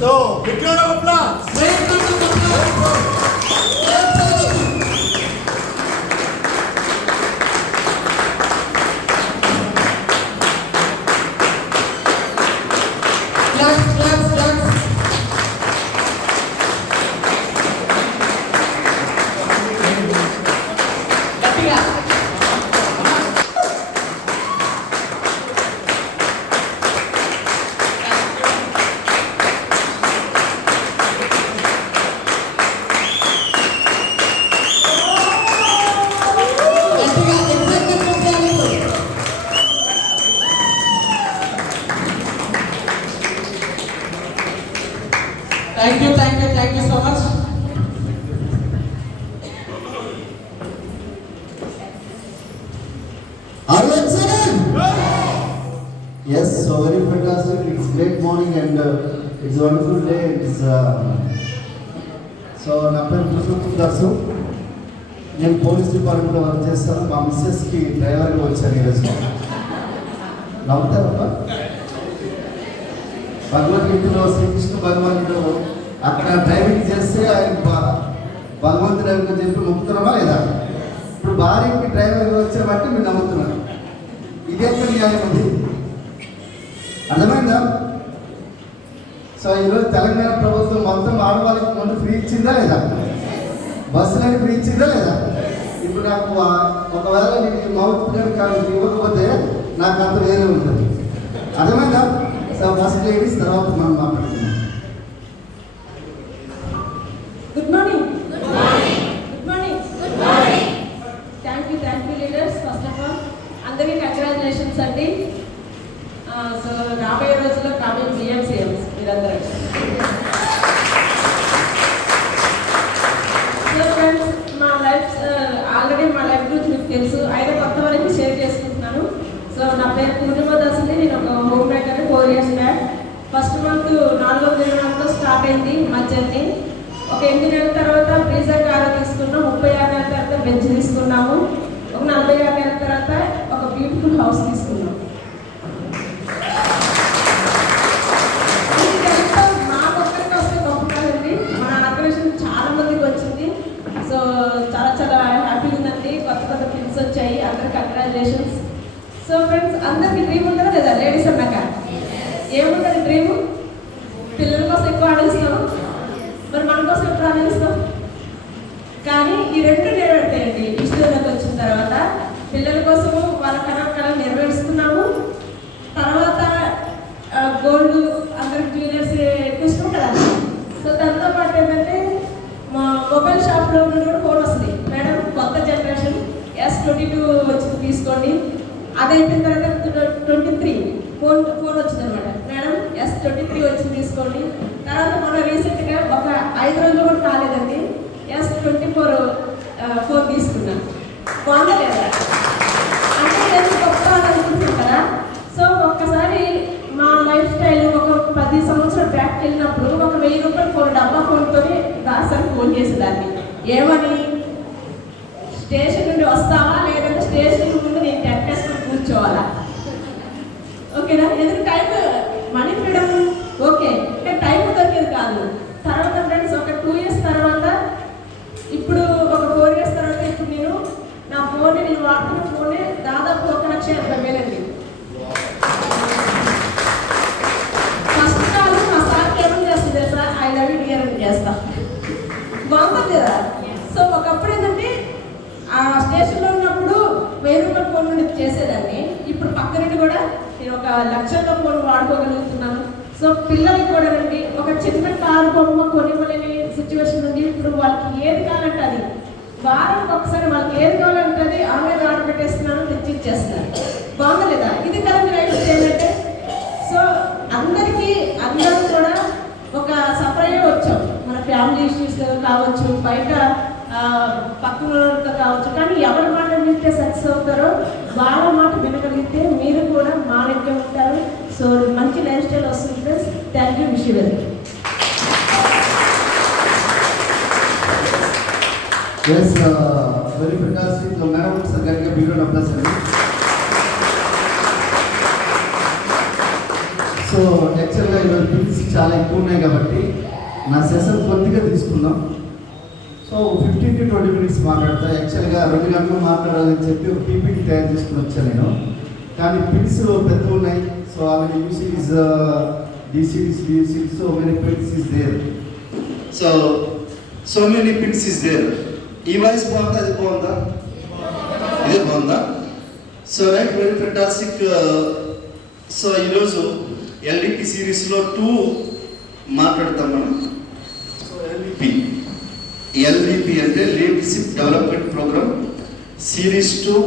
So, big round of applause. Great round of applause. Thank you so much. Are you excited? Yes, so very fantastic. It's great morning and it's a wonderful day. So నా పేరు పురుషోత్తం దాసు. నేను police డిపార్ట్మెంట్లో work చేస్తాను. మా మిస్సెస్కి డ్రైవర్గా వచ్చాను ఈరోజు. నమ్ముతారబ్బా? భగవద్గీతలో శ్రీకృష్ణ భగవానుడు అక్కడ డ్రైవింగ్ చేస్తే ఆయన భగవంతుడు అని చెప్పి నమ్ముతున్నామా లేదా? ఇప్పుడు భార్యకి డ్రైవర్గా వచ్చామంటే మీరు నమ్ముతున్నారు. ఇది ఎక్కడ న్యాయం ఉంది? అర్థమైందా? సో ఈరోజు తెలంగాణ ప్రభుత్వం మొత్తం ఆడవాళ్ళకి ముందు ఫ్రీ ఇచ్చిందా లేదా? బస్సులని ఫ్రీ ఇచ్చిందా లేదా? ఇప్పుడు నాకు ఒకవేళ నేను మౌత్ కానీ ఇవ్వకపోతే నాకు అంత వేరే ఉంటుంది. అర్థమైందా? సో ఫస్ట్ లేడీస్ తర్వాత మనం మాట్లాడుతున్నాం. Good morning. Good morning. Thank you leaders. First of all అందరికీ కంగ్రాచులేషన్స్ అండి. సో రాబోయే రోజుల్లో కాబోయే బిఎంసీఎంస్ మీరందరూ. సో ఫ్రెండ్స్, మా లైఫ్ ఆల్రెడీ మా లైఫ్ గురించి మీకు తెలుసు, అయినా కొత్త వరకు షేర్ చేసుకుంటున్నాను. సో నా పేరు పూర్ణిమ దాస్ అండి. నేను ఒక home maker 4 years back. First month 424తో స్టార్ట్ అయింది మా జర్నీ. ఒక 8 నెలల తర్వాత బ్రీజా కారు తీసుకున్నాం. 36 నెలల తర్వాత బెంచ్ తీసుకున్నాము. ఒక 46 నెలల తర్వాత ఒక బ్యూటిఫుల్ హౌస్ తీసుకున్నాం. మాకొక్కరికి వస్తే గొప్ప కాదండి, మన ఆర్గనైజేషన్ చాలా మందికి వచ్చింది. సో చాలా హ్యాపీగా ఉందండి. కొత్త కిడ్స్ వచ్చాయి. అందరికి కంగ్రాచులేషన్స్. సో ఫ్రెండ్స్, అందరికి డ్రీమ్ ఉంటుందా లేదా? లేడీస్ అన్నాక ఏముంటుంది డ్రీము? పిల్లల కోసం ఎక్కువ ఆలోచిస్తాం, మరి మన కోసం ఎప్పుడు ఆలోచిస్తాం? కానీ ఈ రెండు నెరవేరుతాయండి. ఇష్టంలోకి వచ్చిన తర్వాత పిల్లల కోసము వాళ్ళ కళలు నెరవేరుస్తున్నాము. తర్వాత గోల్డ్ అందరికి జ్యువెలర్స్ ఎక్కువ ఇష్టం కదా. సో దాంతో పాటు ఏంటంటే మా మొబైల్ షాప్లో నుండి కూడా ఫోన్ వస్తుంది, మేడం కొత్త జనరేషన్ S22 వచ్చింది తీసుకోండి. అది అయిపోయిన తర్వాత 23 ఫోన్ వచ్చింది అనమాట, మేడం S23 వచ్చింది తీసుకోండి. తర్వాత మన రీసెంట్గా ఒక 5 రోజులు కూడా కాలేదండి, S24 ఫోన్ తీసుకున్నాను. బాగుందా? అంటే నేను గొప్ప అని అనుకుంటున్నాను కదా. సో ఒక్కసారి మా లైఫ్ స్టైల్ ఒక 10 సంవత్సరాలు బ్యాక్ వెళ్ళినప్పుడు ఒక 1000 రూపాయలు ఫోన్, డబ్బా ఫోన్తో దాసానికి ఫోన్ చేసేదాన్ని. ఏమని? స్టేషన్ నుండి వస్తావా లేదంటే స్టేషన్ ముందు నేను టెక్కేసుకుని కూర్చోవాలా? ఓకేనా? ఎందుకు టైం మనీ ఫ్రీడమ్ ఓకే, అంటే టైం దొరికేది కాదు. తర్వాత ఫ్రెండ్స్ ఒక 2 years తర్వాత, ఇప్పుడు ఒక 4 years తర్వాత ఇప్పుడు నేను నా ఫోన్, నేను వాడుతున్న ఫోనే దాదాపు 1,80,000 అండి. ఫస్ట్ కాల్ మా సార్కి ఏమని చేస్తుంది sir, I love you dear అని చేస్తా. బాగుంటుంది కదా. సో ఒకప్పుడు ఏంటంటే ఆ స్టేషన్లో ఉన్నప్పుడు 1000 రూపాయల ఫోన్ నుండి చేసేదాన్ని. ఇప్పుడు పక్క నుండి కూడా నేను 1,00,000 ఫోన్ వాడుకోగలుగుతున్నాను. సో పిల్లలకి కూడా అండి ఒక చిన్న కారు బొమ్మ కొనివ్వలేని సిచ్యువేషన్ ఉంది. ఇప్పుడు వాళ్ళకి ఏది కావాలంటే అది, వారానికి ఒకసారి వాళ్ళకి ఏది కావాలంటే అది ఆన్లైన్ ఆర్డర్ పెట్టేస్తున్నాను, తెచ్చి ఇచ్చేస్తున్నాను. బాగుందా లేదా? ఇది కరెక్ట్ లైఫ్ స్టైల్ అంటే. సో అందరూ కూడా ఒక సఫర్ అయ్యే వచ్చాం, మన ఫ్యామిలీ ఇష్యూస్ కావచ్చు, బయట పక్కనతో కావచ్చు. కానీ ఎవరి మాట వింటే సక్సెస్ అవుతారో వాళ్ళ మాట వినగలిగితే మీరు కూడా మానెక్కే ఉంటారు. సో మంచి లైఫ్ స్టైల్ వస్తుంది friends. Thank you. Wish you very very fantastic madam. Sir గారికి బిగ్ రౌండ్ ఆఫ్ అప్లాస్ అండి. సో యాక్చువల్గా ఈరోజు పిల్స్ చాలా ఎక్కువ ఉన్నాయి కాబట్టి నా సెషన్ కొద్దిగా తీసుకుందాం. సో 15 to 20 minutes మాట్లాడతా. యాక్చువల్గా 2 గంటలు మాట్లాడాలని చెప్పి ఒక పీపీటీ తయారు చేసుకుని వచ్చాను నేను. కానీ పిల్స్ పెద్దగా ఉన్నాయి. So already UCDs, DCDs, so many pills is there. So many pills is there. ఈ వాయిస్ బాగుందా, అది బాగుందా, ఇదే బాగుందా? So right, very fantastic. So ఈరోజు ఎల్డిపి సిరీస్లో 2 మాట్లాడతాం మనం. సో ఎల్డిపి అంటే leadership development program series 2.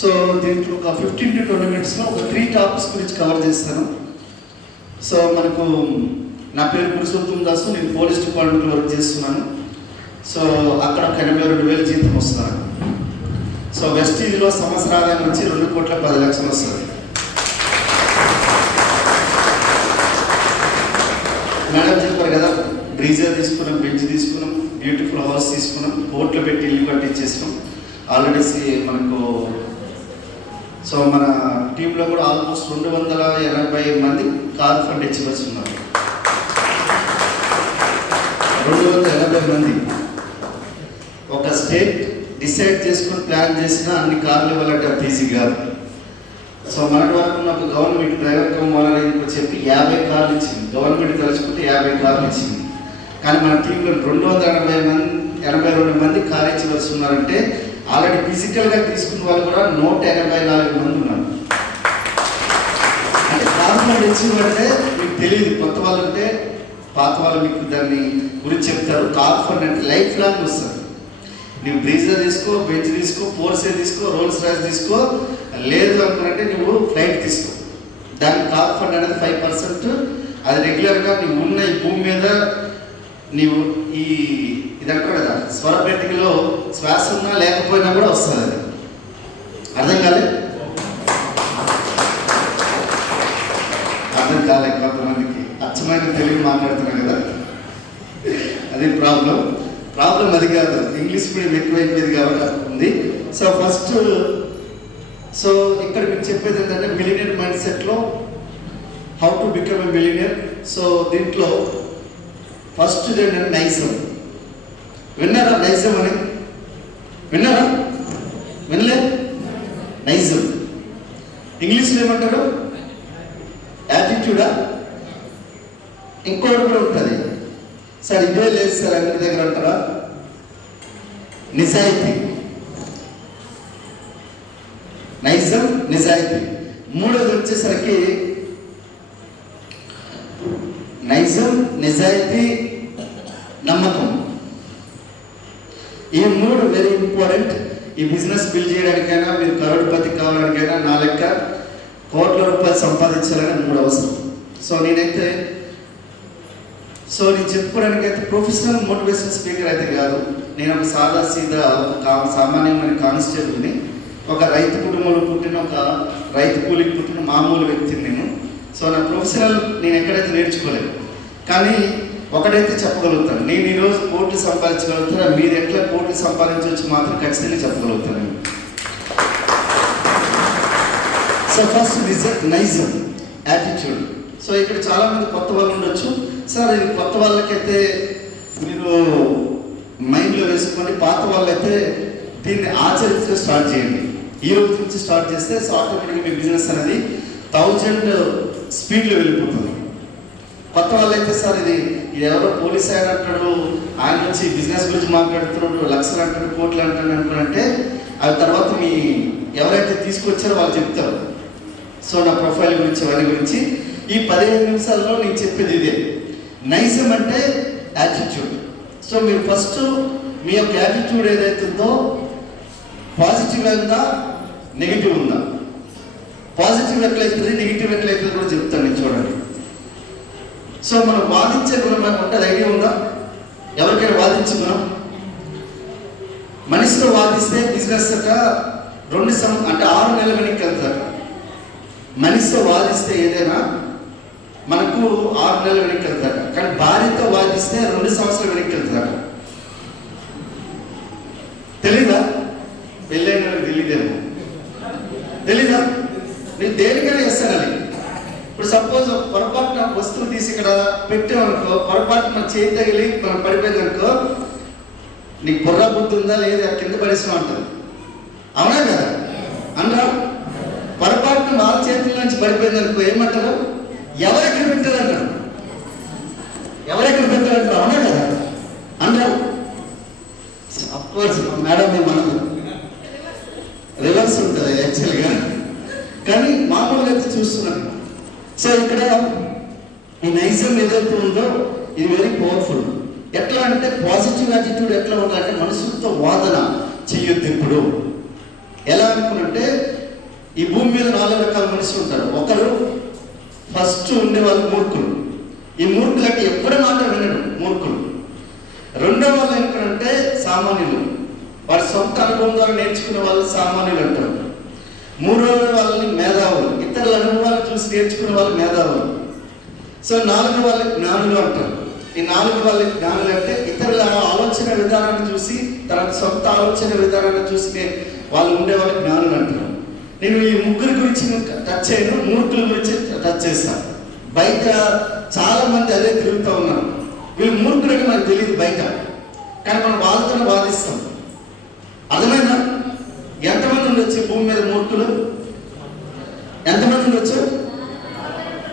So దీంట్లో ఒక 15 to 20 minutesలో ఒక 3 టాపిక్స్ గురించి కవర్ చేస్తాను. సో మనకు నా పేరు పురుషోత్తం దాసు, నేను పోలీస్ డిపార్ట్మెంట్లో వర్క్ చేస్తున్నాను. సో అక్కడ ఒక 82,000 జీతం వస్తున్నాను. సో వెస్టీజ్లో సంవత్సర ఆదాయం నుంచి 2,10,00,000 వస్తుంది. మేడం చెప్పారు కదా, బ్రీజర్ తీసుకున్నాం, బెంచ్ తీసుకున్నాం, బ్యూటిఫుల్ హౌస్ తీసుకున్నాం, కోర్టులో పెట్టి ఇల్లు కట్టించేసినాం ఆల్రెడీ మనకు. సో మన టీంలో కూడా ఆల్మోస్ట్ 280 మంది కార్ ఫండ్ హెచ్ఎస్ ఉన్నారు. 280 మంది. ఒక స్టేట్ డిసైడ్ చేసుకుని ప్లాన్ చేసిన అన్ని కార్లు ఇవ్వాలంటే అది ఈజీ కాదు. సో మనటి వరకు ఒక గవర్నమెంట్ డ్రైవర్ కమ్ వాళ్ళని చెప్పి 50 కార్లు ఇచ్చింది. గవర్నమెంట్ తలుచుకుంటే 50 కార్లు ఇచ్చింది. కానీ మన టీంలో 282 మంది కార్ హెచ్ఎస్ ఉన్నారంటే ఆల్రెడీ ఫిజికల్గా తీసుకున్న వాళ్ళు కూడా 184 మంది ఉన్నారు. అంటే కార్ ఫండ్ హెచ్చిందంటే మీకు తెలియదు, కొత్త వాళ్ళు ఉంటే పాత వాళ్ళు మీకు దాన్ని గురించి చెప్తారు. కార్ ఫండ్ అంటే లైఫ్ లాంగ్ వస్తుంది. నువ్వు బ్రీజర్ తీసుకో, బెంచ్ తీసుకో, పోర్సే తీసుకో, రోల్స్ రాయిస్ తీసుకో, లేదు అనుకున్నట్టే నువ్వు ఫ్లైట్ తీసుకో. దాని కార్ ఫండ్ అనేది 5%. అది రెగ్యులర్గా నీవు ఉన్న ఈ భూమి మీద నీవు ఇది అంటారు కదా, స్వరపెట్టికలో శ్వాస ఉన్నా లేకపోయినా కూడా వస్తుంది. అది అర్థం కాలే? అర్థం కాలే కొంతమందికి. అచ్చమైన తెలుగు మాట్లాడుతున్నాం కదా, అది ప్రాబ్లం అది కాదు. ఇంగ్లీష్ మీడియం ఎక్కువైపోయింది కాబట్టి ఉంది. సో ఫస్ట్ ఇక్కడ మీకు చెప్పేది ఏంటంటే మిలినియర్ మైండ్ సెట్లో how to become a millionaire. So దీంట్లో ఫస్ట్ ఏంటంటే నైజం. విన్నారా నైజం అని? విన్నారా? వినలే? నైజం ఇంగ్లీష్లో ఏమంటారు? యాటిట్యూడా? ఇంకోటి కూడా ఉంటుంది సార్, ఇదే లేదు సార్ అందరి దగ్గర అంటారా? నిజాయితీ. నైజం, నిజాయితీ. మూడోది వచ్చేసరికి నైజం, నిజాయితీ, నమ్మకం. ఈ 3 వెరీ ఇంపార్టెంట్. ఈ బిజినెస్ బిల్డ్ చేయడానికైనా, మీరు కరోడ్పతి కావడానికైనా, నా లెక్క కోట్ల రూపాయలు సంపాదించాలని 3 అవసరం. సో నేను చెప్పుకోవడానికి అయితే ప్రొఫెషనల్ మోటివేషన్ స్పీకర్ అయితే కాదు. నేను ఒక సాదా సీదా సామాన్యమైన కానిస్టేబుల్ని, ఒక రైతు కుటుంబంలో పుట్టిన, ఒక రైతు కూలికి పుట్టిన మామూలు వ్యక్తిని నేను. సో నా ప్రొఫెషనల్ నేను ఎక్కడైతే నేర్చుకోలేదు. కానీ ఒకటైతే చెప్పగలుగుతాను, నేను ఈరోజు కోట్లు సంపాదించగలుగుతాను, మీరు ఎట్లా కోట్లు సంపాదించవచ్చు మాత్రం ఖచ్చితంగా చెప్పగలుగుతాను. సో ఫస్ట్ నైజం, యాటిట్యూడ్. సో ఇక్కడ చాలామంది కొత్త వాళ్ళు ఉండొచ్చు. సార్ ఇది కొత్త వాళ్ళకైతే మీరు మైండ్లో వేసుకొని, పాత వాళ్ళైతే దీన్ని ఆచరించడం స్టార్ట్ చేయండి. ఈ రోజు నుంచి స్టార్ట్ చేస్తే సో ఆటోమేటిక్గా మీ బిజినెస్ అనేది 1000 స్పీడ్లో వెళ్ళిపోతుంది. కొత్త వాళ్ళైతే సార్ ఇది ఎవరో పోలీస్ ఆయన అంటాడు, ఆయన నుంచి బిజినెస్ గురించి మాట్లాడుతున్నాడు, లక్షలు అంటాడు, కోట్లు అంటాడు అనుకుంటే ఆ తర్వాత మీ ఎవరైతే తీసుకొచ్చారో వాళ్ళు చెప్తారు. సో నా ప్రొఫైల్ గురించి, వారి గురించి ఈ 15 నిమిషాల్లో నేను చెప్పేది ఇదే. నైజం అంటే యాటిట్యూడ్. సో మీరు ఫస్ట్ మీ యొక్క యాటిట్యూడ్ ఏదైతుందో పాజిటివ్ ఉందా, నెగిటివ్ ఉందా? పాజిటివ్ ఎట్లయితుంది, నెగిటివ్ ఎట్లయితుంది కూడా చెప్తాను నేను, చూడండి. సో మనం వాదించే గుణం మనకు ఉంటుంది, ఐడియా ఉందా? ఎవరికైనా వాదించే గుణం? మనిషితో వాదిస్తే బిజినెస్ యొక్క 6 నెలల వెనక్కి వెళ్తారు. మనిషితో వాదిస్తే ఏదైనా మనకు 6 నెలల వెనక్కి వెళ్తారు. కానీ భార్యతో వాదిస్తే 2 సంవత్సరాల వెనక్కి వెళ్తారు. తెలీదా? పెళ్ళైన తెలియదేమో. తెలీదా? నేను దేనికైనా చేస్తాను. ఇప్పుడు సపోజ్ పొరపాటున వస్తువు తీసి ఇక్కడ పెట్టామనుకో, పొరపాటు మన చేతి తగిలి మనం పడిపోయిందనుకో, నీకు బుర్ర బుద్ధి ఉందా లేదా కింద పడేసాం అంటారు. అవునా కదా? అన్నా పొరపాటున వాళ్ళ చేతుల నుంచి పడిపోయిందనుకో ఏమంటారు? ఎవరెక్కడ పెట్టారంటారు, ఎవరెక్కడ పెట్టారంటారు. అవునా కదా? అన్నా అఫ్కోర్స్ మేడం మనం రివర్స్ ఉంటుంది యాక్చువల్గా, కానీ మామూలుగా అయితే చూస్తున్నాను. సో ఇక్కడ ఈ నైజం ఏదైతే ఉందో ఇది వెరీ పవర్ఫుల్. ఎట్లా అంటే పాజిటివ్ యాటిట్యూడ్ ఎట్లా ఉండాలంటే మనుషులతో వాదన చెయ్యొద్దు. ఇప్పుడు ఎలా అనుకున్నంటే ఈ భూమి మీద 4 రకాల మనుషులు ఉంటారు. ఒకరు ఫస్ట్ ఉండేవాళ్ళు మూర్ఖులు. ఈ మూర్ఖులకి ఎప్పుడు మాట వినడు మూర్ఖులు. రెండో వాళ్ళు ఏంటంటే సామాన్యులు, వారి సొంత అనుభవం ద్వారా నేర్చుకునే వాళ్ళు సామాన్యులు అంటారు. మూడో వాళ్ళని మేధావులు, ఇతరుల అనుభవాలు చూసి నేర్చుకునే వాళ్ళు మేధావులు. సో 4 వాళ్ళ జ్ఞానులు అంటారు. ఈ 4 వాళ్ళ జ్ఞానులు అంటే ఇతరుల ఆలోచన విధానాన్ని చూసి తన సొంత ఆలోచన విధానాన్ని చూసి వాళ్ళు ఉండే వాళ్ళ జ్ఞానులు అంటారు. నేను ఈ ముగ్గురు గురించి టచ్ చేయను, మూర్ఖుల గురించి టచ్ చేస్తాను. బయట చాలా మంది అదే తిరుగుతూ ఉన్నారు. వీళ్ళు మూర్ఖులని మనకు తెలియదు బయట, కానీ మనం వాళ్ళతోనే వాదిస్తాం. అర్థమైనా? ఎంతమంది ఉండొచ్చు భూమి మీద మూర్ఖులు? ఎంతమంది ఉండొచ్చు?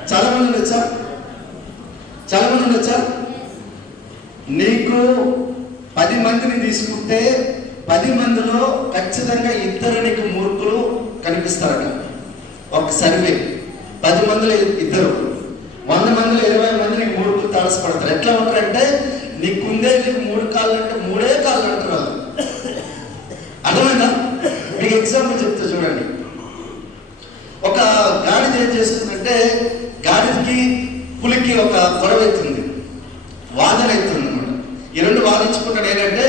చాలా మంది ఉండొచ్చా? చాలా మంది ఉండొచ్చా? నీకు 10 మందిని తీసుకుంటే 10 మందిలో ఖచ్చితంగా 2 నీకు మూర్ఖులు కనిపిస్తారట. ఒక సర్వే 10 మందిలో 2, 100 మందిలో 20 మంది నీకు మూర్ఖులు తారసపడతారు. ఎట్లా ఉంటారంటే నీకుందే 3 కాళ్ళు అంటే 3 కాళ్ళు అంటారు. అర్థమైందా? మీకు ఎగ్జాంపుల్ చెప్తా చూడండి. ఒక గాడిద ఏం చేస్తుందంటే గాడిదకి పులికి ఒక గొడవ అవుతుంది, వాదన అవుతుంది అనమాట. ఈ 2 వాదించుకుంటాడు. ఏంటంటే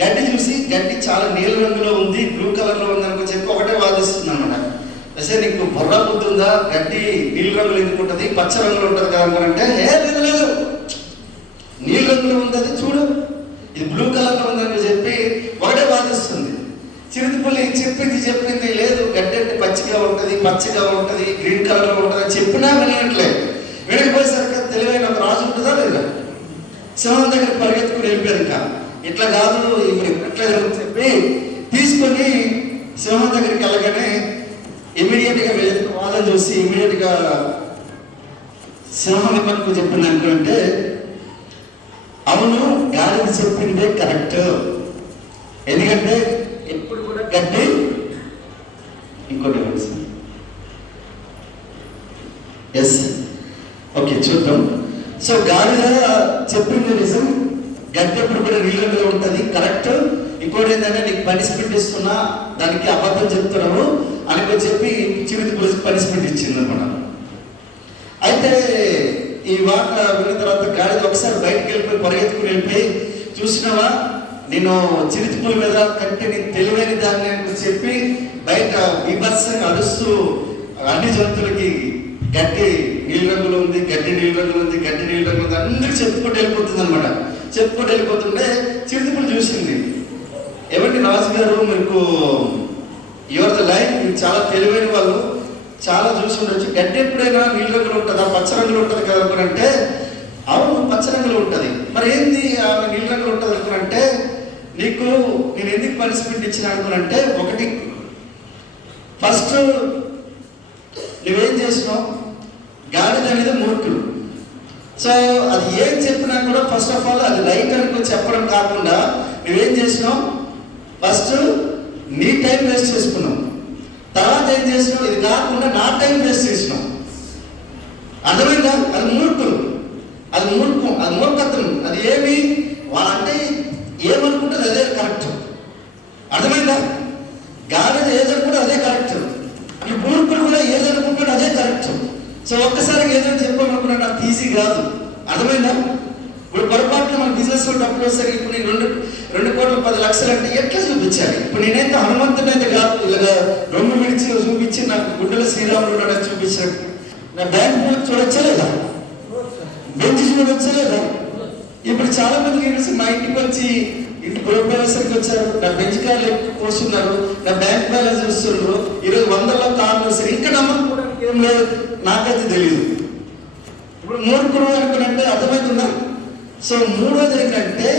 గడ్డి చూసి గడ్డి చాలా నీల రంగులో ఉంది, బ్లూ కలర్లో ఉంది అనుకో చెప్పి ఒకటే వాదిస్తుంది అనమాట. అసలు నీకు బుర్ర బుద్ధి ఉందా, గడ్డి నీల రంగులో ఎందుకు ఉంటుంది, పచ్చ రంగులో ఉంటుంది కదా అనుకుంటే లేదు లేదు నీల రంగులో ఉంది చూడు, ఇది బ్లూ కలర్లో ఉందని చెప్పి ఒకటే వాదిస్తుంది. చిరుతిపల్లి చెప్పింది లేదు, గడ్డి అంటే పచ్చగా ఉంటుంది, గ్రీన్ కలర్లో ఉంటుంది అని చెప్పినా వినట్లేదు. వినకపోయేసరికి తెలివైన ఒక రాజు ఉంటుందా లేదా, సింహం దగ్గర పరిగెత్తుకుని వెళ్ళిపోయారు. ఇంకా ఇట్లా కాదు ఇట్లా చెప్పి తీసుకొని సింహం దగ్గరికి వెళ్ళగానే ఇమీడియట్గా వాదన చూసి ఇమీడియట్గా సింహం ఏమనుకో చెప్పింది అనుకుంటే, అవును గాడిద చెప్పిందే కరెక్ట్, ఎందుకంటే ఎప్పుడు కూడా గడ్డి ఇంకోటి ఎస్ ఓకే చూద్దాం. సో గాడిద చెప్పింది నిజం, గడ్డి ఎప్పుడు కూడా నీళ్ళలో ఉంటుంది కరెక్ట్. ఇంకోటి ఏంటంటే నీకు పనిష్మెంట్ ఇస్తున్నా దానికి అబద్ధం చెప్తున్నావు అని చెప్పి చిరుతి పులిసి పనిష్మెంట్ ఇచ్చింది అనమాట. అయితే ఈ వార్త విన్న తర్వాత గాడిద ఒకసారి బయటకు వెళ్ళిపోయి పరిగెత్తుకుని వెళ్ళిపోయి, చూసినావా నేను చిరుతిపుల మీద కంటే నేను తెలివైన దాన్ని అని చెప్పి బయట విభత్సంగా అరుస్తూ అన్ని జంతువులకి గడ్డి నీళ్ళ రంగులో ఉంది, గడ్డి నీళ్ళ రంగులో ఉంది, గడ్డి నీళ్ళ రంగులో ఉంది అందరికి చెప్పుకుంటూ వెళ్ళిపోతుంది అనమాట. చెప్పుకుంటూ వెళ్ళిపోతుంటే చిరుతిపులు చూసింది, ఏమంటే రాజు గారు మీకు యువర్ ద లైఫ్, మీరు చాలా తెలివైన వాళ్ళు, చాలా చూసి ఉండొచ్చు, గడ్డి ఎప్పుడైనా నీళ్ళ రంగులో ఉంటుందా, పచ్చ రంగులో ఉంటుంది కదా అనుకునంటే, అవును పచ్చ రంగులో ఉంటుంది, మరి ఏంది నీళ్ళ రంగులో ఉంటుంది అనుకునంటే, నీకు నేను ఎందుకు పనిష్మెంట్ ఇచ్చిన అనుకునంటే, ఒకటి ఫస్ట్ నువ్వేం చేసినావు, గాడిద అనేది మూర్ఖుడు. సో అది ఏం చెప్పినా కూడా ఫస్ట్ ఆఫ్ ఆల్ అది రైట్ అనుకో చెప్పడం కాకుండా నువ్వేం చేసినావు, ఫస్ట్ నీ టైం వేస్ట్ చేసుకున్నావు. తర్వాత ఏం చేసినావు, ఇది కాకుండా నా టైం వేస్ట్ చేసినావు. అర్థమైందా? అది మూర్ఖులు, అది మూర్ఖత్వం. అది ఏమి అంటే ఏమనుకుంటుంది అదే కరెక్ట్. అర్థమైందా? గాడిద ఏదనుకుంటే అదే కరెక్ట్, ఈ మూర్ఖులు కూడా ఏదనుకుంటాడు అదే కరెక్ట్. సో ఒక్కసారి ఏదో చెప్పాలనుకున్నాడు నాకు ఈజీ కాదు. అర్థమైందా? ఇప్పుడు పొరపాటున మన బిజినెస్ లో డబ్బులు వస్తారు. ఇప్పుడు నేను 2 కోట్ల 10 లక్షలు అంటే ఎట్లా చూపించాలి? ఇప్పుడు నేనైతే హనుమంతుని అయితే కాదు, ఇలాగా రొమ్ము విడిచి చూపించి నాకు గుడ్డల శ్రీరాముడు ఉన్నాడని చూపించాడు. నా బ్యాంక్ బుక్ చూడొచ్చా లేదా, బెంచ్ చూడొచ్చా లేదా? ఇప్పుడు చాలా మంది మా ఇంటికి వచ్చి ఇంటి గృహప్రవేశానికి వచ్చారు, నా బెంచ్ కార్లు ఎక్కువ పోస్తున్నారు, నా బ్యాంక్ బ్యాలెన్స్ చూస్తున్నారు, ఈరోజు 100లో కార్లు వస్తారు, ఇంకా నమ్మకం ఏం లేదు నాకైతే తెలియదు. ఇప్పుడు మూర్ఖుడు అనుకున్నట్టే అర్థమవుతుందా? సో మూడోది ఏంటంటే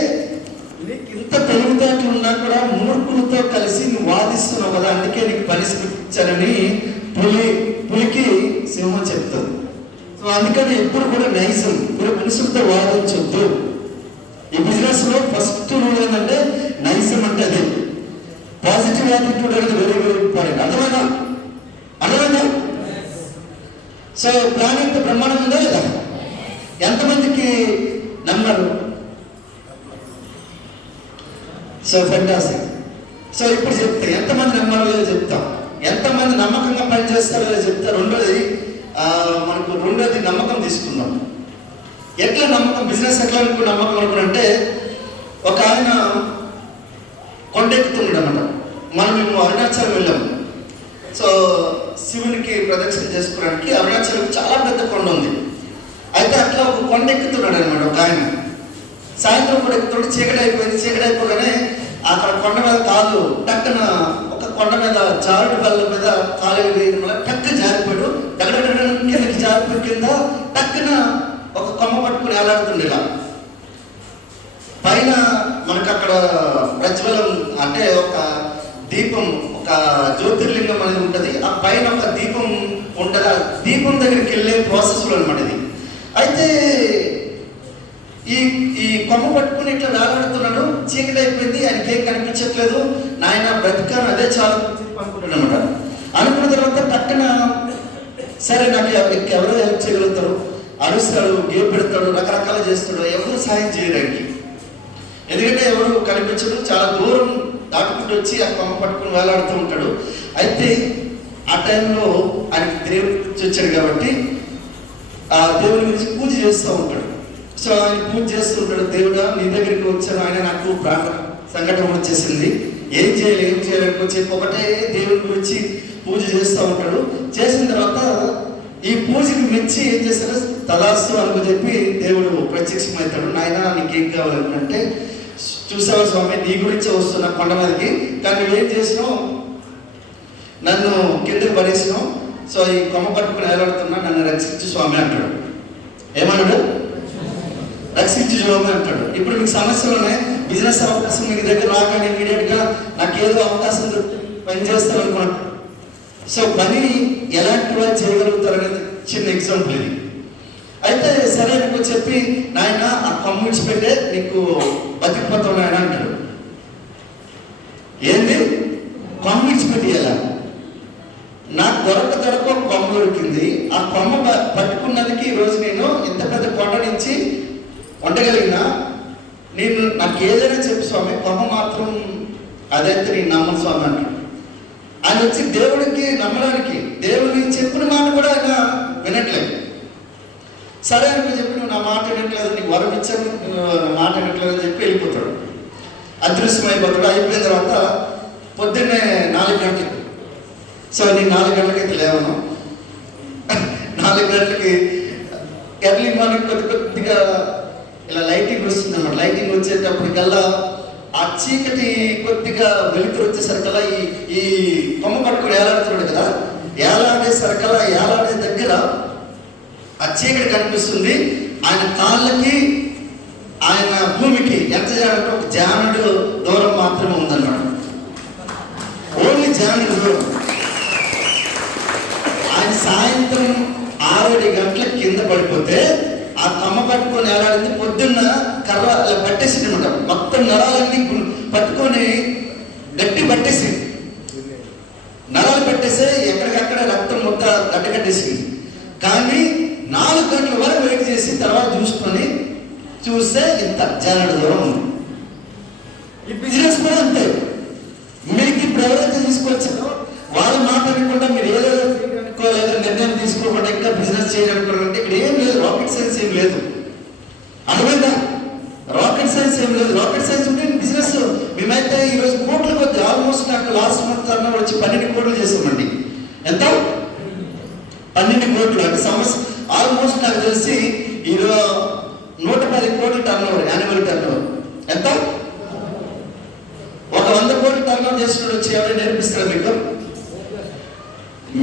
నీకు ఇంత తెలివితేటలు ఉన్నా కూడా మూర్ఖులతో కలిసి నువ్వు వాదిస్తున్నావు కదా, అందుకే నీకు పనిష్మెంట్ ఇచ్చారని పులికి సింహం చెప్తుంది. సో అందుకని ఎప్పుడు కూడా నైజం, ఇప్పుడు మనుషులతో వాదించొద్దు. ఈ బిజినెస్ లో ఫస్ట్ రూల్ ఏంటంటే నైజం అంటే అదే. పాజిటివ్ యాటిట్యూడ్ అనేది వెరీ వెరీ ఇంపార్టెంట్. అర్థమైనా? సో ప్లానింగ్ బ్రహ్మాండం ఉందా లేదా? ఎంతమందికి నమ్మరు? So fantastic. సో ఇప్పుడు చెప్తా ఎంతమంది నమ్మారో లేదో చెప్తాం, ఎంతమంది నమ్మకంగా పనిచేస్తారో లేదో చెప్తా. రెండోది నమ్మకం తీసుకుందాం. ఎట్లా నమ్మకం, బిజినెస్ ఎట్లా నమ్మకం అనుకుంటే, ఒక ఆయన కొండెక్కుతున్నాడు అన్నమాట. మేము అరుణాచలం వెళ్ళాము. సో శివునికి ప్రదక్షిణ చేసుకోవడానికి అరుణాచలం చాలా పెద్ద కొండ ఉంది. అయితే అట్లా ఒక కొండ ఎక్కుతున్నాడు అనమాట ఒక ఆయన. సాయంత్రం కూడా ఎక్కుతున్నాడు, చీకటి అయిపోగానే అక్కడ కొండ మీద కాలు టక్కన ఒక కొండ మీద జారుడు బల్ల మీద కాలు వేయడం వల్ల టక్క జారిపోయాడు. కిందకి జారిపోయి కింద టక్కన ఒక కొమ్మ పట్టుకుని వేలాడుతుండే. ఇలా పైన మనకు అక్కడ ప్రజ్వలం అంటే ఒక దీపం, ఒక జ్యోతిర్లింగం అనేది ఉంటుంది. ఆ పైన ఒక దీపం ఉంటుంది. ఆ దీపం దగ్గరికి వెళ్ళే ప్రాసెస్లో అనమాట ఇది. అయితే ఈ కొమ్మ పట్టుకుని ఇట్లా వేలాడుతున్నాడు. చీకటి అయిపోయింది, ఆయనకి ఏం కనిపించట్లేదు. నాయన బ్రతికాను, అదే చాలా అనుకుంటాడు అనమాట. అనుకున్న తర్వాత పక్కన సరే నాకు ఎవరో హెల్ప్ చేయగలుగుతారు, అరుస్తాడు, గేమ్ పెడతాడు, రకరకాలు చేస్తాడు. ఎవరు సాయం చేయడానికి, ఎందుకంటే ఎవరు కనిపించడు. చాలా దూరం దాటుకుంటూ వచ్చి ఆ కొమ్మ పట్టుకుని వేలాడుతూ ఉంటాడు. అయితే ఆ టైంలో ఆయనకి దేవుడి గురించి వచ్చాడు కాబట్టి ఆ దేవుడి గురించి పూజ చేస్తూ ఉంటాడు. సో ఆయన పూజ చేస్తూ ఉంటాడు. దేవుడా నీ దగ్గరికి వచ్చాను, ఆయన నాకు ప్రాణ సంఘటన వచ్చేసింది, ఏం చేయాలని చెప్పి ఒకటే దేవుడి గురించి పూజ చేస్తూ ఉంటాడు. చేసిన తర్వాత ఈ పూజకి మెచ్చి ఏం చేస్తాడు, తలాసు అని చెప్పి దేవుడు ప్రత్యక్షమవుతాడు. నాయన నీకేం కావాలంటే, చూసావా స్వామి, నీ గురించే వస్తున్నా కొండ మీదకి, కానీ నువ్వేం చేసినావు, నన్ను కిందకి పడేసినావు. సో ఈ కొమ్మ పట్టుకుని వేలాడుతున్నా, నన్ను రక్షించు స్వామి అంటాడు. ఏమన్నాడు? రక్షించు స్వామి అంటాడు. ఇప్పుడు మీకు సమస్యలు ఉన్నాయి, బిజినెస్ అవకాశం మీకు దగ్గర రాగానే ఇమీడియట్గా నాకేదో అవకాశం పని చేస్తారు అనుకున్నాను. సో పనిని ఎలాంటి వాళ్ళు చేయగలుగుతారనేది చిన్న ఎగ్జాంపుల్ ఇది. అయితే సరే నీకు చెప్పి నాయన ఆ కొమ్మ విడిచిపెట్టే, నీకు బతికిపోతావు నాయన అంటాడు. ఏంది కొమ్మ విడిచిపెట్టేయాలా? నాకు దొరక కొమ్మ దొరికింది. ఆ కొమ్మ పట్టుకున్నందుకు ఈరోజు నేను ఇంత పెద్ద కొండ నుంచి వండగలిగినా. నేను నాకు ఏదైనా చెప్పు స్వామి, కొమ్మ మాత్రం అదైతే నేను నమ్మను స్వామి అంటాడు. ఆయన వచ్చి దేవుడికి నమ్మడానికి, దేవుడిని చెప్పిన మాట కూడా ఆయన వినట్లేదు. సరే అని చెప్పి నువ్వు నా మాట వినట్లేదు, నీకు వరం ఇచ్చాను, నా మాట వినట్లేదు అని చెప్పి వెళ్ళిపోతాడు, అదృశ్యమైపోతాడు. అయిపోయిన తర్వాత పొద్దున్నే 4 గంటలకి, సో నేను 4 గంటలకైతే లేవను. 4 గంటలకి ఎర్లీ మార్నింగ్ కొద్దిగా ఇలా లైటింగ్ వస్తుంది అన్నమాట. లైటింగ్ వచ్చేటప్పటికల్లా ఆ చీకటి కొద్దిగా వెలుతురు వచ్చేసరికల్లా ఈ కొమ్మ పట్టుకుని ఏలాడుతున్నాడు కదా, ఏలాడే దగ్గర ఆ చీకటి కనిపిస్తుంది. ఆయన కాళ్ళకి ఆయన భూమికి ఎంత జానంటే ఒక జానుడు దూరం మాత్రమే ఉందన్నాడు. ఓన్లీ జానుడు దూరం. ఆయన సాయంత్రం 6 గంటలకు కింద పడిపోతే ఆ కొమ్మ పట్టుకొని ఏలాడింది. పొద్దున్న కర్ర అలా పట్టేసింది అనమాట. మొత్తం నరాలన్నీ పట్టుకొని గట్టి పట్టేసింది. నరాలు పట్టేస్తే ఎక్కడికక్కడ రక్తం మొత్తం గట్టగట్టేసింది. కానీ 4 గంటల వరకు వెయిట్ చేసి తర్వాత చూస్తే ఇంత జానడు దూరం ఉంది. ఈ బిజినెస్ కూడా అంతే. మీకు ఇప్పుడు ఎవరైతే తీసుకొచ్చారో వాళ్ళ మాట వినకుండా మీరు ఏదో నిర్ణయం తీసుకోకుండా ఇంకా బిజినెస్ చేయాలనుకోవాలంటే ఇక్కడ ఏం లేదు, రాకెట్ సైన్స్ ఏం లేదు. అర్థమైందా? రాకెట్ సైన్స్ ఏం లేదు. రాకెట్ సైన్స్ ఉంటే బిజినెస్ మేమైతే ఈరోజు కోట్లు కొద్ది ఆల్మోస్ట్ నాకు లాస్ట్ మంత్ అన్న వచ్చి 12 కోట్లు చేసామండి. ఎంత? 12 కోట్లు. అంటే సంవత్సరం ఆల్మోస్ట్ నాకు తెలిసి 110 కోట్లు turn over, annual turn over. ఎంత? ఒక 100 కోట్లు టర్న్ ఓవర్ చేసినప్పుడు వచ్చి ఎవరైనా నేర్పిస్తారా మీకు?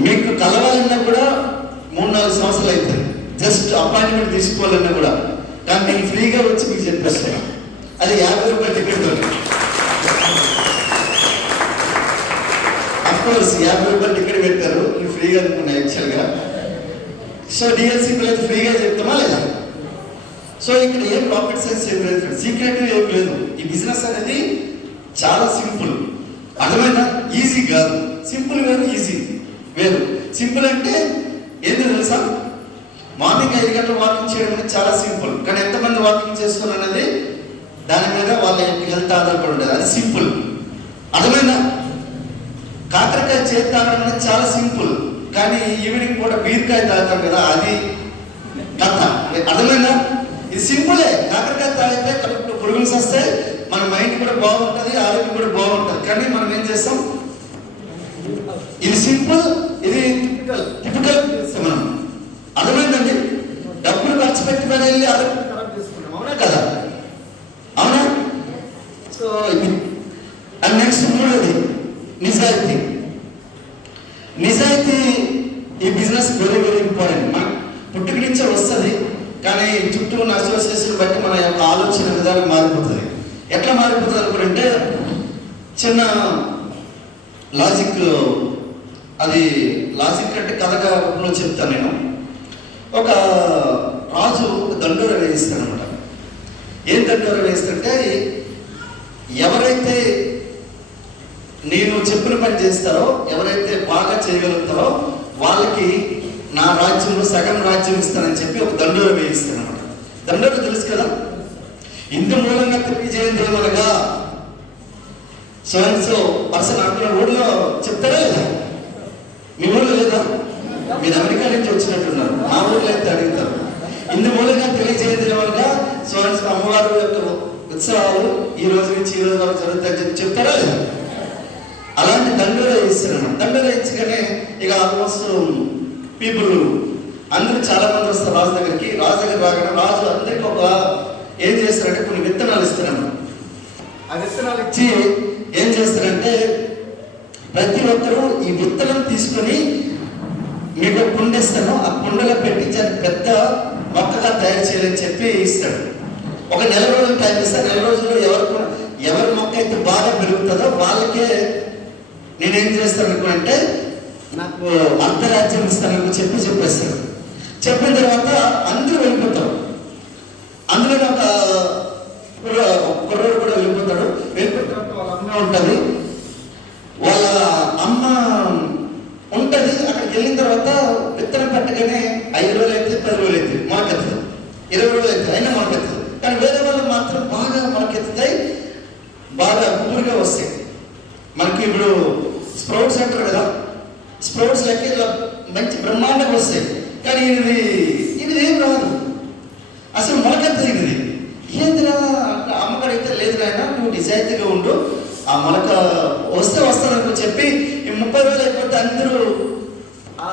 మీకు కలవాలన్నా కూడా జస్ట్ అపాయింట్మెంట్ తీసుకోవాలన్నా కూడా. కానీ నేను ఫ్రీగా వచ్చి మీకు చెప్పేస్తాను, అది 50 రూపాయల టికెట్తో. అఫ్కోర్స్ 50 రూపాయల టికెట్ పెట్టారు, నేను ఫ్రీగా అనుకున్నా యాక్చువల్గా. సో డిఎల్సీ పిల్లలు ఫ్రీగా చెప్తామా లేదా? సో ఇక్కడ ఏం రాకెట్ సైన్స్ ఏం లేదు, సీక్రెట్ ఏం లేదు. ఈ బిజినెస్ అనేది చాలా సింపుల్, అర్థమైనా? ఈజీ కాదు. సింపుల్ వేరు, ఈజీ వేరు. సింపుల్ అంటే ఏంటి తెలుసా? మార్నింగ్ 5 గంటలు వాకింగ్ చేయడం అనేది చాలా సింపుల్. కానీ ఎంతమంది వాకింగ్ చేస్తున్నారు అనేది దాని మీద వాళ్ళ యొక్క హెల్త్ ఆధారపడి ఉండేది, అది సింపుల్. అర్థమైనా? కాకరకాయ చేతి తాగడం అనేది చాలా సింపుల్. కానీ ఈవినింగ్ కూడా బీరకాయ తాగుతాం కదా, అది కథ. అర్థమైనా? ఇది సింపులే. కాకరకాయ తాగితే కడుపులో పురుగులు వస్తాయి, మన మైండ్ కూడా బాగుంటుంది, ఆరోగ్యం కూడా బాగుంటుంది. కానీ మనం ఏం చేస్తాం? ఇది సింపుల్, ఇది టిపికల్ చేస్తాం మనం. అర్థమైందండి? డబ్బులు ఖర్చు పెట్టి వెళ్ళి ఆరోగ్యం ఖరాబ్ చేసుకుంటాం, అవునా కదా? అవునా? సో అండ్ నెక్స్ట్ మూడోది నిజాయితీ. నిజాయితీ ఈ బిజినెస్ వెరీ వెరీ ఇంపార్టెంట్. మన పుట్టుక నుంచే వస్తుంది, కానీ చుట్టూ ఉన్న అసోసియేషన్ బట్టి మన యొక్క ఆలోచన విధానం మారిపోతుంది. ఎట్లా మారిపోతుంది అనుకుంటే, చిన్న లాజిక్, అది లాజిక్ అంటే కథగా రూపంలో చెప్తాను నేను. ఒక రాజు దండోర వేయిస్తాడు అనమాట. ఏం దండోర వేయిస్తుంటే, ఎవరైతే నేను చెప్పిన పని చేస్తారో, ఎవరైతే బాగా చేయగలుగుతారో వాళ్ళకి నా రాజ్యంలో సగం రాజ్యం ఇస్తానని చెప్పి ఒక దండోర వేయిస్తాను అనమాట. దండోర తెలుసు కదా? ఇందు మూలంగా తెలియజేయమనగా సో అండ్ సో పర్సన్ అంటున్న ఊళ్ళో చెప్తారా లేదా? మీ ఊళ్ళో లేదా? మీరు అమెరికా నుంచి వచ్చినట్టున్నారు, మా ఊళ్ళో అయితే అడుగుతారు. ఇందు మూలంగా తెలియజేయమనగా సో అండ్ సో అమ్మవారు యొక్క ఉత్సవాలు ఈ రోజు నుంచి ఈ రోజు వరకు జరుగుతాయని చెప్తారా లేదా? అలాంటి దండోర వేయిస్తారన్నమాట. దండోర వేయించగానే ఇక ఆల్మోస్ట్ పీపుల్ అందరూ చాలా మంది వస్తారు రాజు దగ్గరికి. రాజు దగ్గర రాగానే రాజు అందరికి ఒక ఏం చేస్తారంటే కొన్ని విత్తనాలు ఇస్తారన్నమాట. ఆ విత్తనాలు ఇచ్చి ఏం చేస్తారంటే, ప్రతి ఒక్కరూ ఈ విత్తనం తీసుకొని మీకు కుండిస్తాను, ఆ కుండలో పెట్టి పెద్ద మొక్కగా తయారు చేయాలని చెప్పి ఇస్తాడు. ఒక 1 నెల రోజులు టైం ఇస్తాను. 1 నెల రోజుల్లో ఎవరి మొక్క అయితే బాగా పెరుగుతుందో వాళ్ళకే నేనేం చేస్తాను అనుకుంటే, నాకు అర్ధరాజ్యం ఇస్తానని చెప్పేస్తాడు. చెప్పిన తర్వాత అందరూ వెళ్ళిపోతారు. అందులో ఒక కుర్రోడు కూడా వెళ్ళిపోతాడు. వెళ్ళిపోయిన తర్వాత వాళ్ళ అమ్మ ఉంటుంది, వాళ్ళ అమ్మ ఉంటుంది. అక్కడికి వెళ్ళిన తర్వాత విత్తనం పెట్టగానే 5 రోజులు అయితే 10 రోజులు అయితే మొలకెత్తుతుంది, 20 రోజులు అయితే అయినా మొలకెత్తుతుంది. కానీ వేరే వాళ్ళు మాత్రం బాగా మొలకెత్తుతాయి, బాగా ఊరిగా వస్తాయి. మనకి ఇప్పుడు స్ప్రౌట్స్ అంటారు కదా, స్ప్రౌట్స్ లెక్క ఇలా మంచి బ్రహ్మాండంగా వస్తాయి. కానీ ఇది ఏం రాదు, అసలు మొలకెత్తది. ఇది ఏందిరా అమ్మగారు అయితే లేదు నాయన, నువ్వు నిజాయితీగా ఉండు, ఆ మొలక వస్తానని చెప్పి ఈ 30 రోజులు అయిపోతే అందరూ ఆ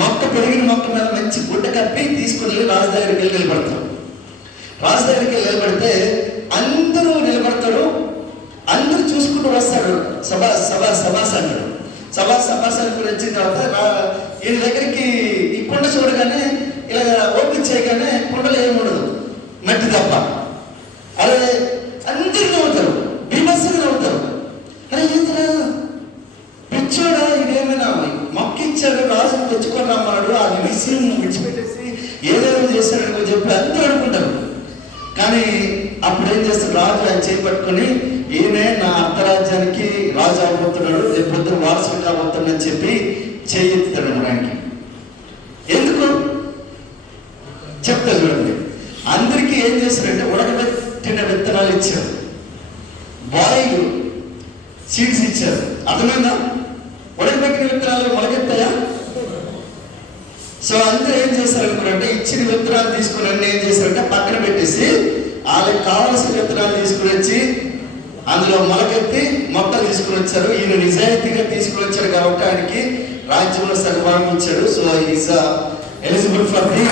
మొక్క పెరిగిన మొక్క మీద మంచి గుడ్డ కప్పి తీసుకుని వెళ్ళి రాజు దగ్గరికి వెళ్ళి నిలబడతారు. రాజు దగ్గరికి వెళ్ళి నిలబడితే అందరూ నిలబడతారు, అందరూ చూసుకుంటూ వస్తాడు. సభాస్ అంటాడు. సభాస్ అని వచ్చిన తర్వాత ఈయన దగ్గరికి ఈ కుండ చూడగానే ఇలా ఓపెన్ చేయగానే కుండలో ఏముండదు, మట్టి తప్ప. అరే అందరూ నవ్వుతారు, భీమస్సులు నవ్వుతారు. అరే ఏంటరా పిచ్చోడా, ఇదేమైనా మొక్క ఇచ్చాడు, రాజు తెచ్చుకొని రమ్మన్నాడు, అది విషయం విడిచిపెట్టేసి ఏదేదో చేశాడని చెప్పి అందరూ అనుకుంటారు. కానీ అప్పుడు ఏం చేస్తాడు రాజు, ఆయన చేపట్టుకొని ఈయనే నా అర్ధరాజ్యానికి రాజు అవబోతున్నాడు, రేపు వారసుడు కాబోతున్నాడని చెప్పి చేయిస్తాడు ఆయనకి. ఎందుకు చెప్తా చూడండి. అందరికీ ఏం చేస్తారంటే ఉడకబెట్టిన విత్తనాలు ఇచ్చారు, బాయిల్ సీడ్స్ ఇచ్చారు. అర్థమైందా? ఉడకబెట్టిన విత్తనాలు మొలకెత్తాయా? సో అందరూ ఏం చేస్తారనుకున్నారంటే, ఇచ్చిన విత్తనాలు తీసుకుని అన్ని ఏం చేస్తారంటే పక్కన పెట్టేసి వాళ్ళకి కావాల్సిన విత్తనాలు తీసుకుని వచ్చి అందులో మొలకెత్తి మొక్కలు తీసుకుని వచ్చారు. ఈయన నిజాయితీగా తీసుకుని వచ్చాడు కాబట్టి ఆయనకి రాజ్యంలో సగభాగం ఇచ్చాడు. So is eligible for the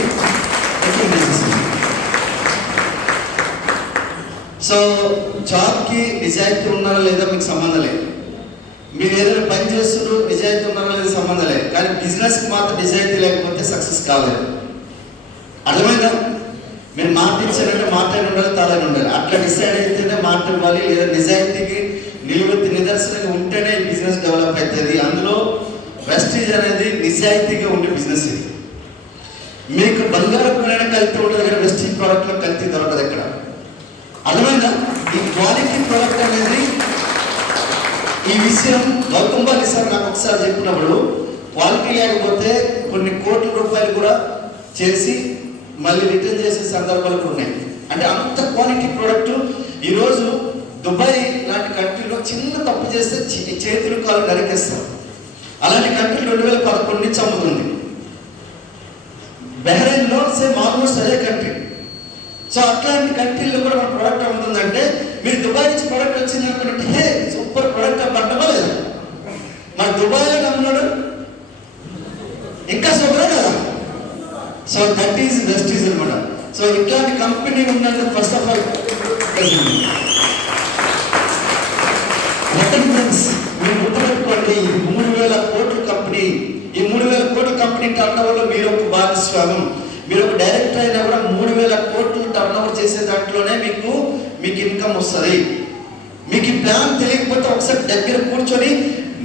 so జాబ్కి నిజాయితీ ఉన్నారా లేదా మీకు సంబంధం లేదు. మీరు ఏదైనా పని చేస్తున్నారు నిజాయితీ ఉన్నారా లేదా సంబంధం లేదు. కానీ బిజినెస్కి మాత్రం నిజాయితీ లేకపోతే సక్సెస్ కాలేదు. అర్థమైందా? మీరు మాట ఇచ్చారంటే మాట్లాడి ఉండాలి, తాళని ఉండాలి. అట్లా డిసైడ్ అయితేనే మాట ఇవ్వాలి, లేదా నిజాయితీకి నిదర్శనంగా ఉంటేనే ఈ బిజినెస్ డెవలప్ అవుతుంది. అందులో వెస్టీజ్ అనేది నిజాయితీగా ఉండే బిజినెస్ ఇది. మీకు బంగారం కొనైనా కల్తీ ఉంటుంది, కానీ వెస్టీజ్ ప్రోడక్ట్లో కల్తీ దొరకదు ఎక్కడ. అర్థమైందా? ఈ క్వాలిటీ ప్రోడక్ట్ అనేది, ఈ విషయం గౌతమ్ బాలి సార్ నాకు ఒకసారి చెప్పినప్పుడు, క్వాలిటీ లేకపోతే కొన్ని కోట్ల రూపాయలు కూడా చేసి మళ్ళీ రిటర్న్ చేసే సందర్భాలు కూడా ఉన్నాయి. అంటే అంత క్వాలిటీ ప్రోడక్ట్. ఈరోజు దుబాయ్ లాంటి కంట్రీలో చిన్న తప్పు చేస్తే చేతులు కాలు నరికేస్తాం. అలాంటి కంట్రీ 2011 నుంచి అమ్ముతుంది. బహ్రెయిన్లో సేమ్ ఆల్మోస్ట్ అదే కంట్రీ. సో అట్లాంటి కంట్రీలో కూడా మన ప్రోడక్ట్ అమ్ముతుందంటే, మీరు దుబాయ్ నుంచి ప్రోడక్ట్ వచ్చింది అనుకుంటే హే సూపర్ ప్రోడక్ట్ పడ్డమా లేదా? మన దుబాయ్లో అమ్మున్నాడు ఇంకా సూపరే కదా. సో దట్ ఈస్ వెస్టీజ్ అనమాట. సో ఇట్లాంటి కంపెనీ ఉన్నందుకు ఫస్ట్ ఆఫ్ ఆల్ మీరు గుర్తుపెట్టుకోండి, ఇది 3000 కోట్ల కంపెనీ. ఈ 3000 కోట్ల కంపెనీ టర్న్ ఓవర్లో మీరు ఒక భాగస్వామ్యం. మీరు ఒక డైరెక్టర్ అయినా కూడా 3000 కోట్లు టర్న్ ఓవర్ చేసే దాంట్లోనే మీకు ఇన్కమ్ వస్తుంది. మీకు ఈ ప్లాన్ తెలియకపోతే ఒకసారి దగ్గర కూర్చొని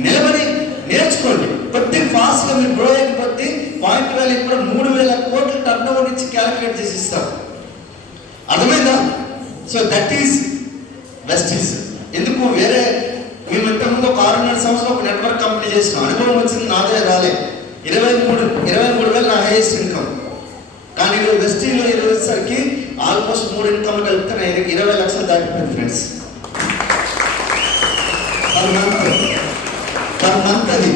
నిలబడి నేర్చుకోండి. కొద్దిగా ఫాస్ట్గా మీరు గ్రో అయిన కొద్ది పాయింట్ వాల్యూ కూడా 3000 కోట్ల టర్న్ ఓవర్ నుంచి క్యాలిక్యులేట్ చేసి ఇస్తాం. అర్థమైందా? So that is Vestige. ఎందుకు వేరే మేము ఇంతకుముందు ఒక 6.5 సంవత్సరాలు ఒక నెట్వర్క్ కంపెనీ చేసినాం. అనుభవం వచ్చింది, నాదే రాలే. 23,000 నా హైయెస్ట్ ఇన్కమ్. కానీ వెస్టీజ్లో వచ్చేసరికి ఆల్మోస్ట్ 3 ఇన్కమ్లు కలిపితే 20 లక్షలు దాటిపోయింది ఫ్రెండ్స్. పర్ మంత్ అది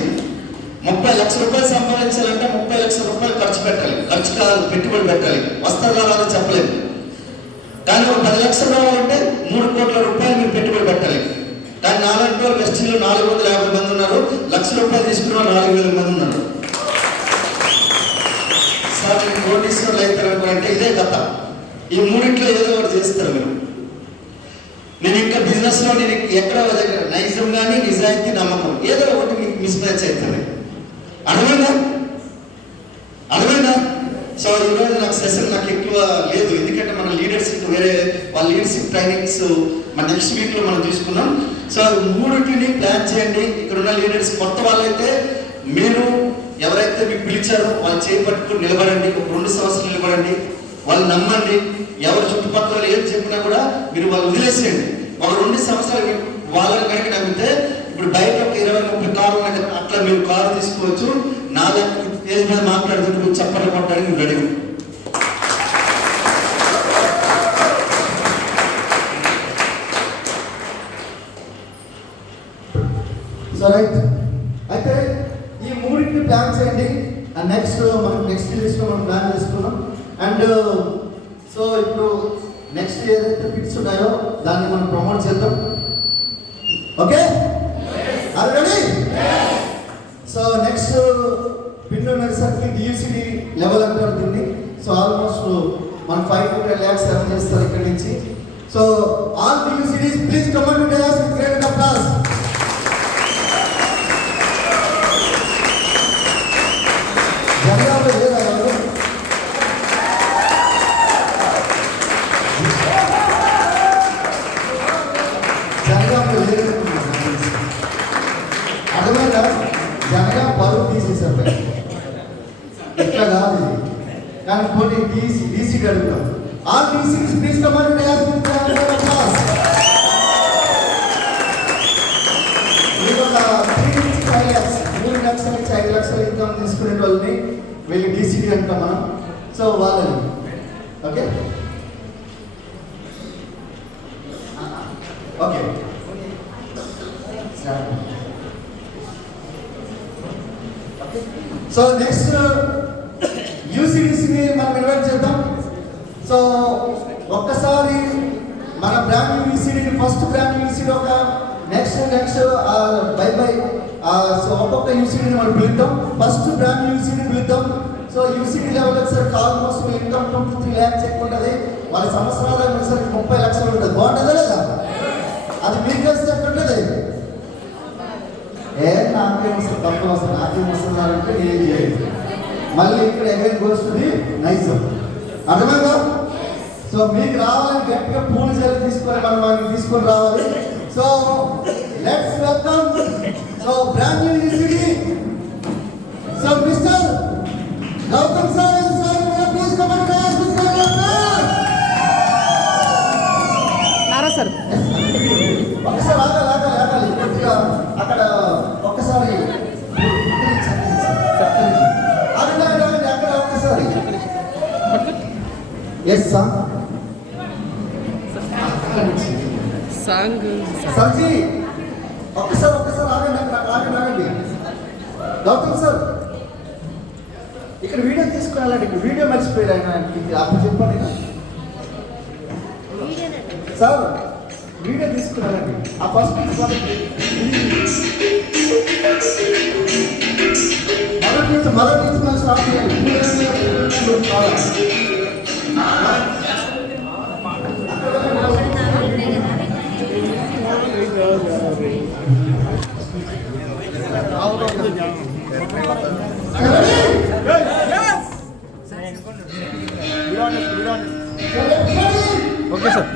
30 లక్షల రూపాయలు సంపాదించాలంటే 30 లక్షల రూపాయలు ఖర్చు పెట్టాలి. ఖర్చు కాదు, పెట్టుబడి పెట్టాలి. వస్తారు రావాలని చెప్పలేదు. కానీ ఒక 10 లక్షలు రావాలంటే 3 కోట్ల రూపాయలు మీరు పెట్టుబడి పెట్టాలి. కానీ నాలాంటి వాళ్ళు వెస్టీజ్లో 450 మంది ఉన్నారు. ₹1,00,000 తీసుకున్న 4,000 మంది ఉన్నారు. సార్ మీరు కోటీశ్వరులు అవుతారనుకుంటే ఇదే కథ. ఈ మూడింట్లో ఏదో ఒకటి చేస్తారు మీరు. నేను ఇంకా బిజినెస్లో నేను ఎక్కడో దగ్గర నైజం కానీ నిజాయితీ నమ్మకం ఏదో ఒకటి మీకు మిస్ మ్యాచ్ అవుతుంది. అర్థమైందా? సో ఈరోజు నాకు సెషన్ నాకు ఎక్కువ లేదు, ఎందుకంటే మన లీడర్షిప్ వేరే వాళ్ళ లీడర్షిప్ ట్రైనింగ్స్ మన నెక్స్ట్ వీక్లో మనం తీసుకున్నాం. సో మూడింటిని ప్లాన్ చేయండి. ఇక్కడ ఉన్న లీడర్స్ కొత్త వాళ్ళైతే మీరు ఎవరైతే మీకు పిలిచారో వాళ్ళు చేపట్టుకుని నిలబడండి. ఒక 2 సంవత్సరాలు నిలబడండి. వాళ్ళు నమ్మండి. ఎవరు చుట్టుపక్కల ఏం చెప్పినా కూడా మీరు వాళ్ళు వదిలేసేయండి. ఒక 2 సంవత్సరాలు వాళ్ళని కనుక నమ్మితే ఇప్పుడు బయట ఒక 20-30 కార్లు ఉన్నాయి కదా, అట్లా మీరు కారు తీసుకోవచ్చు. నా దగ్గర స్టేజ్ మీద మాట్లాడుతుంటే మీరు చప్పట్లు కొట్టడానికి మీరు రెడీ. సో రైట్, అయితే ఈ మూడింటిని ప్లాన్ చేయండి. అండ్ నెక్స్ట్ లిస్ట్లో మనం ప్లాన్ చేసుకున్నాం. అండ్ సో ఇప్పుడు నెక్స్ట్ ఏదైతే పిక్స్ ఉన్నాయో దాన్ని మనం ప్రమోట్ చేద్దాం. Okay, are ready? So next pin ఉన్నసరికి DUCD లెవెల్ అంటారు దీన్ని. సో ఆల్మోస్ట్ మనం 5 to 10 lakhs ఎర్న్ చేస్తారు ఇక్కడ నుంచి. So all DUCDs please come on to dais with great applause. జనగాంలో లేదా ఎవరు? జనగాంలో లేదు. అర్థమైందా? జనగాం బరువు తీసేసారు. ఇట్లా కాదు ఇది. కానీ పోటీ DCD అడుగుతాం. All DCDs please come on to dais with great applause. మీరు ఒక 3 నుంచి 5 lakhs 3 లక్షల నుంచి 5 లక్షల ఇన్కమ్ తీసుకునే వాళ్ళని వీళ్ళు DCD అంటాం మనం. సో వాళ్ళని ఓకే ఓకే సో నెక్స్ట్ UCDCని మనం ఇన్వైట్ చేద్దాం. సో ఒక్కసారి మన బ్రాండ్ UCDని ఫస్ట్ బ్రాండ్ UCD ఒక నెక్స్ట్ బై సో ఒక్కొక్క UCDని మనం పిలుద్దాం. ఫస్ట్ బ్రాండ్ UCD పిలుద్దాం. సో UCD లెవెల్ వచ్చేసరికి ఆల్మోస్ట్ ఇన్కమ్ 2 to 3 lakhs ఎక్కువ ఉంటుంది. వాళ్ళ సంవత్సరాల వచ్చేసరికి 30 లక్షలు ఉంటుంది. బాగుంటుందా లేదా? అది మీకు కలిసి ఎక్కడుంటుంది? నాకేం వస్తుంది, తక్కువ వస్తుంది, నాకేం వస్తుంది అంటే నేను చేయలేదు. మళ్ళీ ఇక్కడ ఎగైన్ వస్తుంది నైజం. సో మీకు రావాలని గట్టిగా పూల జల్లి తీసుకొని మనం వాటిని తీసుకొని రావాలి. So let's welcome so brand new university so mister Gautam sir please come and ఒక్కసారి ఆగాలి కొద్దిగా అక్కడ ఒక్కసారి ఆగండి అక్కడ ఒక్కసారి ఎస్ సాంగ్ సర్జీ ఒక్కసారి ఆగండి గౌతమ్ సార్ ఇక్కడ వీడియో తీసుకురాలండి. ఇక్కడ వీడియో మర్చిపోయారు ఆయన అప్పుడు చెప్పండి సార్ వీడియో తీసుకురాలండి. ఆ ఫస్ట్ మొదటి నుంచి మనం స్టార్ట్ చేయాలి. Okay sir.